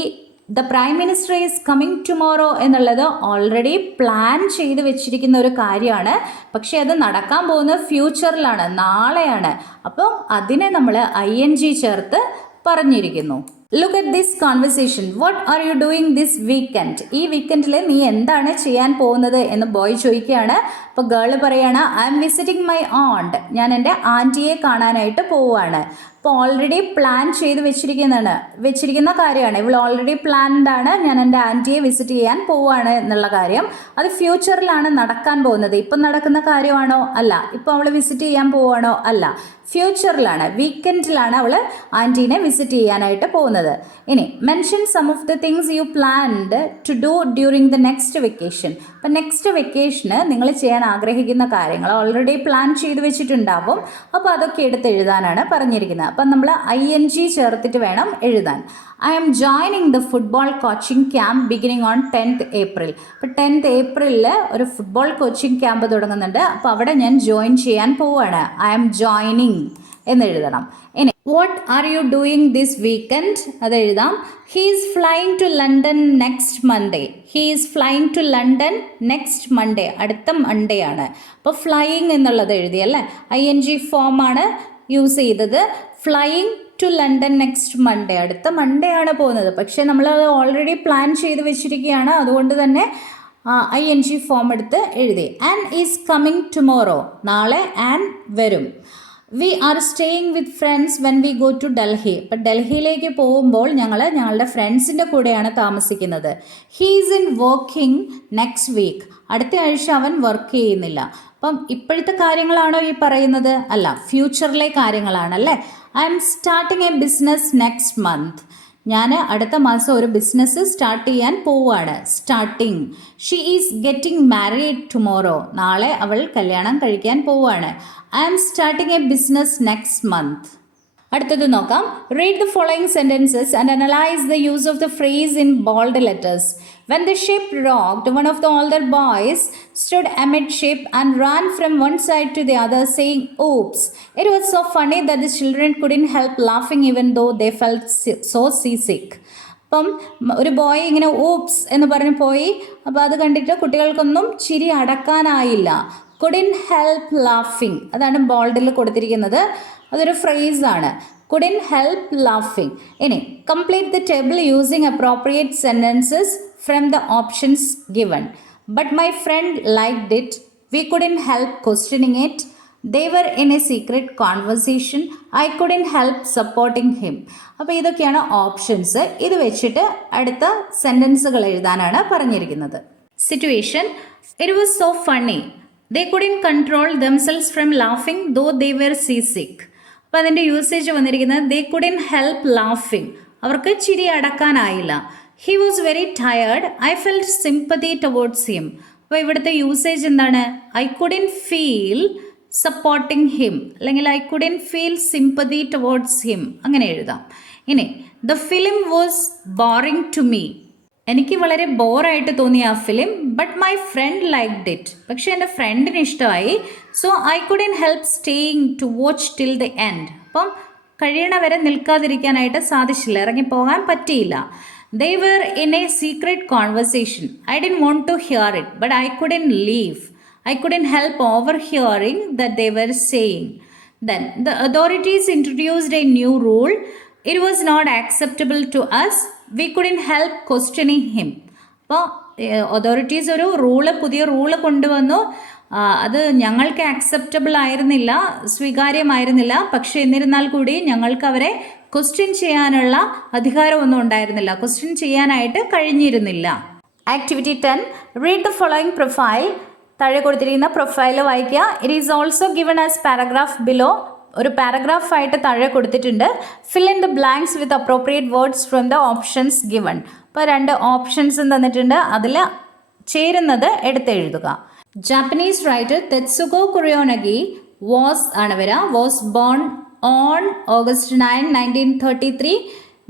the prime minister is coming tomorrow എന്നുള്ളത് ഓൾറെഡി പ്ലാൻ ചെയ്ത് വെച്ചിരിക്കുന്ന ഒരു കാര്യമാണ്. പക്ഷേ അത് നടക്കാൻ പോകുന്നത് ഫ്യൂച്ചറിലാണ്, നാളെയാണ്. അപ്പോൾ അതിനെ നമ്മൾ ING ചേർത്ത് പറഞ്ഞിരിക്കുന്നു. Look at this conversation. What are you doing this weekend? ഈ വീക്കെൻഡിൽ നീ എന്താണ് ചെയ്യാൻ പോകുന്നത് എന്ന് ബോയ് ചോദിക്കുകയാണ്. അപ്പോൾ ഗേൾ പറയാണ് ഐ എം വിസിറ്റിംഗ് മൈ ഓണ്ട്. ഞാൻ എൻ്റെ ആൻറ്റിയെ കാണാനായിട്ട് പോവുകയാണ്. അപ്പോൾ ഓൾറെഡി പ്ലാൻ ചെയ്ത് വെച്ചിരിക്കുന്ന കാര്യമാണ്. ഇവൾ ഓൾറെഡി പ്ലാൻഡ് ആണ്. ഞാൻ എൻ്റെ ആൻറ്റിയെ വിസിറ്റ് ചെയ്യാൻ പോവുകയാണ് എന്നുള്ള കാര്യം. അത് ഫ്യൂച്ചറിലാണ് നടക്കാൻ പോകുന്നത്. ഇപ്പം നടക്കുന്ന കാര്യമാണോ? അല്ല. ഇപ്പോൾ അവൾ വിസിറ്റ് ചെയ്യാൻ പോവുകയാണോ? അല്ല, ഫ്യൂച്ചറിലാണ്, വീക്കെൻഡിലാണ് അവൾ ആൻറ്റീനെ വിസിറ്റ് ചെയ്യാനായിട്ട് പോകുന്നത്. ഇനി mention some of the things you planned to do during the next vacation. അപ്പം നെക്സ്റ്റ് വെക്കേഷന് നിങ്ങൾ ചെയ്യാൻ ആഗ്രഹിക്കുന്ന കാര്യങ്ങൾ ഓൾറെഡി പ്ലാൻ ചെയ്ത് വെച്ചിട്ടുണ്ടാവും. അപ്പോൾ അതൊക്കെ എടുത്ത് എഴുതാനാണ് പറഞ്ഞിരിക്കുന്നത്. അപ്പം നമ്മൾ ING ചേർത്തിട്ട് വേണം എഴുതാൻ. I am joining the football coaching camp beginning on 10th April. അപ്പോൾ 10th April ഒരു ഫുട്ബോൾ കോച്ചിങ് ക്യാമ്പ് തുടങ്ങുന്നുണ്ട്. അപ്പോൾ അവിടെ ഞാൻ ജോയിൻ ചെയ്യാൻ പോവുകയാണ്. I am joining എന്ന് എഴുതണം. ഇനി what are you doing this weekend അത് എഴുതാം. He is flying to London next Monday. He is flying to London next Monday, അടുത്ത മൺഡേ ആണ്. അപ്പോൾ ഫ്ലൈയിങ് എന്നുള്ളത് എഴുതി അല്ലേ, ING ഫോമാണ് യൂസ് ചെയ്തത്. Flying to London next Monday, അടുത്ത മൺഡേ ആണ് പോകുന്നത്. പക്ഷേ നമ്മളത് ഓൾറെഡി പ്ലാൻ ചെയ്ത് വെച്ചിരിക്കുകയാണ്, അതുകൊണ്ട് തന്നെ ING ഫോം എടുത്ത് എഴുതി. ആൻ ഈസ് കമ്മിങ് ടുമോറോ, നാളെ ആൻ വരും. We are staying with friends when we go to Delhi. അപ്പം ഡൽഹിയിലേക്ക് പോകുമ്പോൾ ഞങ്ങളുടെ ഫ്രണ്ട്സിൻ്റെ കൂടെയാണ് താമസിക്കുന്നത്. He is in working next week, അടുത്ത ആഴ്ച അവൻ വർക്ക് ചെയ്യുന്നില്ല. അപ്പം ഇപ്പോഴത്തെ കാര്യങ്ങളാണോ ഈ പറയുന്നത്? അല്ല, ഫ്യൂച്ചറിലെ കാര്യങ്ങളാണല്ലേ. I am starting a business next month. ഞാൻ അടുത്ത മാസം ഒരു ബിസിനസ് സ്റ്റാർട്ട് ചെയ്യാൻ പോവുകയാണ്. Starting. She is getting married tomorrow, നാളെ അവൾ കല്യാണം കഴിക്കാൻ പോവുകയാണ്. I am starting a business next month. അടുത്തത് നോക്കാം. Read the following sentences and analyse the use of the phrase in bold letters. When the ship rocked, one of the older boys stood amidship and ran from one side to the other saying, "Oops." It was so funny that the children couldn't help laughing even though they felt so seasick. അപ്പം ഒരു boy ഇങ്ങനെ oops എന്ന് പറഞ്ഞ് പോയി. അപ്പോൾ അത് കണ്ടിട്ട് കുട്ടികൾക്കൊന്നും ചിരി അടക്കാനായില്ല. couldn't help laughing, അതാണ് ബോൾഡിൽ കൊടുത്തിരിക്കുന്നത്. അതൊരു ഫ്രേസാണ്. couldn't help laughing. ഇനി complete the table using appropriate sentences from the options given. But my friend liked it. We couldn't help questioning it. They were in a secret conversation. I couldn't help supporting him. അപ്പോൾ ഇതൊക്കെയാണ് options. ഇത് വെച്ചിട്ട് അടുത്ത സെൻറ്റൻസുകൾ എഴുതാനാണ് പറഞ്ഞിരിക്കുന്നത്. Situation. It was so funny. They couldn't control themselves from laughing though they were seasick. അപ്പോൾ അതിൻ്റെ usage വന്നിരിക്കുന്നത് they couldn't help laughing. അവർക്ക് ചിരി അടക്കാനായില്ല. He was very tired. I felt sympathy towards him. അപ്പോൾ ഇവിടുത്തെ യൂസേജ് എന്താണ്? I couldn't feel supporting him, അല്ലെങ്കിൽ I couldn't feel sympathy towards him, അങ്ങനെ എഴുതാം. ഇനി the film was boring to me. എനിക്ക് വളരെ ബോറായിട്ട് തോന്നി ആ film. But my friend liked it. പക്ഷേ എൻ്റെ ഫ്രണ്ടിന് ഇഷ്ടമായി. So I couldn't help staying to watch till the end. അപ്പം കഴിയണ വരെ നിൽക്കാതിരിക്കാനായിട്ട് സാധിച്ചില്ല, ഇറങ്ങിപ്പോകാൻ പറ്റിയില്ല. They were in a secret conversation. I didn't want to hear it, but I couldn't leave. I couldn't help overhearing that they were saying. Then the authorities introduced a new rule. It was not acceptable to us. We couldn't help questioning him. അപ്പോൾ authorities ഒരു പുതിയ rule കൊണ്ടുവന്നു. അത് ഞങ്ങൾക്ക് acceptable ആയിരുന്നില്ല, സ്വീകാര്യമായിരുന്നില്ല. പക്ഷേ എന്നിരുന്നാൽ കൂടി ഞങ്ങൾക്ക് അവരെ ക്വസ്റ്റ്യൻ ചെയ്യാനുള്ള അധികാരമൊന്നും ഉണ്ടായിരുന്നില്ല, ക്വസ്റ്റ്യൻ ചെയ്യാനായിട്ട് കഴിഞ്ഞിരുന്നില്ല. Activity 10. Read the following profile. താഴെ കൊടുത്തിരിക്കുന്ന പ്രൊഫൈൽ വായിക്കുക. It is also given as paragraph below. ഒരു പാരഗ്രാഫായിട്ട് താഴെ കൊടുത്തിട്ടുണ്ട്. Fill in the blanks with appropriate words from the options given. അപ്പോൾ 2 ഓപ്ഷൻസും തന്നിട്ടുണ്ട്, അതിൽ ചേരുന്നത് എടുത്തെഴുതുക. Japanese writer Tetsuko Kuroyanagi was born on August 9, 1933.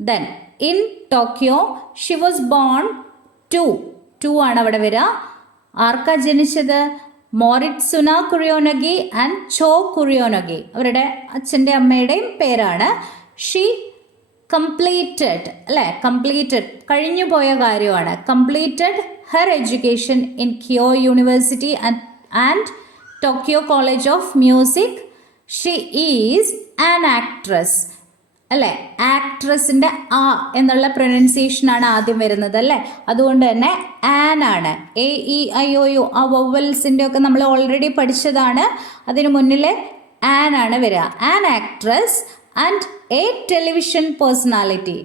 Then in Tokyo she was born 2 ആണ് അവിടെ വരിക. ആർക്കാ ജനിച്ചത്? മോറിറ്റ്സുന കുറിയോനഗി ആൻഡ് ചോ കുറിയോനഗി, അവരുടെ അച്ഛൻ്റെ അമ്മയുടെയും പേരാണ്. ഷീ കംപ്ലീറ്റഡ്, അല്ലേ, കംപ്ലീറ്റഡ് കഴിഞ്ഞു പോയ കാര്യമാണ്. Completed her education in Keio University and Tokyo College of Music. She is an actress, അല്ലേ. ആക്ട്രസിൻ്റെ ആ എന്നുള്ള പ്രൊനൗൺസിയേഷനാണ് ആദ്യം വരുന്നത്, അല്ലേ. അതുകൊണ്ട് തന്നെ ആൻ ആണ്. AEIOU ആ വൊവൽസിൻ്റെ ഒക്കെ നമ്മൾ ഓൾറെഡി പഠിച്ചതാണ്. അതിന് മുന്നിൽ ആൻ ആണ് വരിക. An actress and a television personality.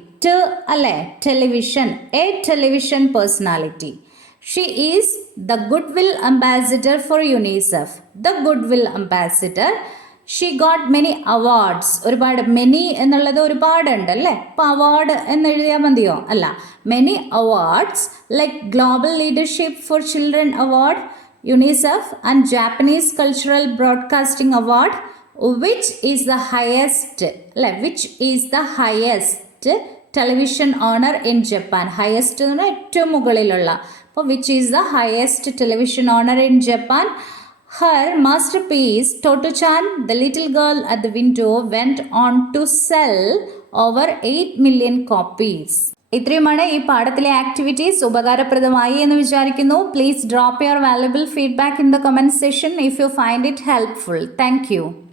അല്ലേ, television, a television personality. She is the goodwill ambassador for UNICEF. The goodwill ambassador. She got many awards. ഒരുപാട്, മെനി എന്നുള്ളത് ഒരുപാടുണ്ട്, അല്ലേ. അപ്പോൾ അവാർഡ് എന്നെഴുതിയാൽ മതിയോ? അല്ല, many awards like global leadership for children award, UNICEF and Japanese cultural broadcasting award, which is the highest അല്ലെ, which is the highest television honour in Japan. Highest എന്ന് പറഞ്ഞാൽ ഏറ്റവും മുകളിലുള്ള. അപ്പോൾ which is the highest television honour in Japan. Her masterpiece, Toto-chan, The Little Girl at the Window, went on to sell over 8 million copies. ഇത്രയുമാണ് ഈ പാഠത്തിലെ activities. ഉപകാരപ്രദമായി എന്ന് വിചാരിക്കുന്നു. Please drop your valuable feedback in the comment section if you find it helpful. Thank you.